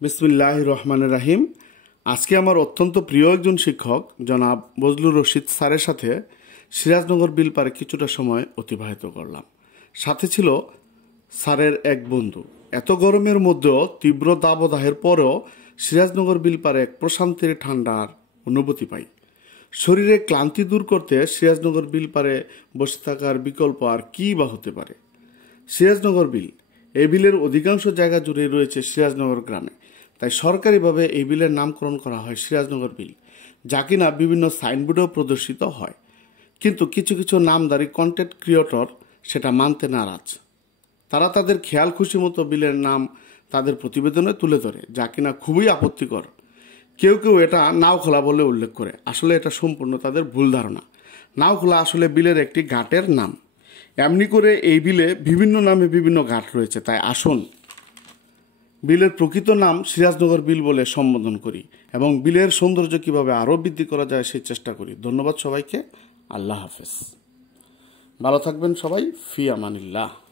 বিসমিল্লাহির রহমানির রহিম। আজকে আমার অত্যন্ত প্রিয় একজন শিক্ষক জনাব বজলুর রশিদ স্যারের সাথে সিরাজনগর বিল পারে কিছুটা সময় অতিবাহিত করলাম। সাথে ছিল স্যারের এক বন্ধু। এত গরমের মধ্যেও তীব্র দাবদাহের পরেও সিরাজনগর বিল পারে এক প্রশান্তির ঠান্ডার অনুভূতি পাই। শরীরে ক্লান্তি দূর করতে সিরাজনগর বিল পারে বসে থাকার বিকল্প আর কী বা হতে পারে। সিরাজনগর বিল, এই বিলের অধিকাংশ জায়গা জুড়ে রয়েছে সিরাজনগর গ্রামে, তাই সরকারিভাবে এই বিলের নামকরণ করা হয় সিরাজনগর বিল, যা কিনা বিভিন্ন সাইনবোর্ডেও প্রদর্শিত হয়। কিন্তু কিছু কিছু নামদারি কন্টেন্ট ক্রিয়েটর সেটা মানতে নারাজ। তারা তাদের খেয়াল খুশি মতো বিলের নাম তাদের প্রতিবেদনে তুলে ধরে, যা কিনা খুবই আপত্তিকর। কেউ কেউ এটা নাওখোলা বলে উল্লেখ করে। আসলে এটা সম্পূর্ণ তাদের ভুল ধারণা। নাওখোলা আসলে বিলের একটি ঘাটের নাম। এমনি করে এই বিলে বিভিন্ন নামে বিভিন্ন ঘাট রয়েছে। তাই আসুন বিলের প্রকৃত নাম সিরাজনগর বিল বলে সম্বোধন করি এবং বিলের সৌন্দর্য কিভাবে আরও বৃদ্ধি করা যায় সেই চেষ্টা করি। ধন্যবাদ সবাইকে। আল্লাহ হাফেজ। ভালো থাকবেন সবাই। ফি আমানিল্লাহ।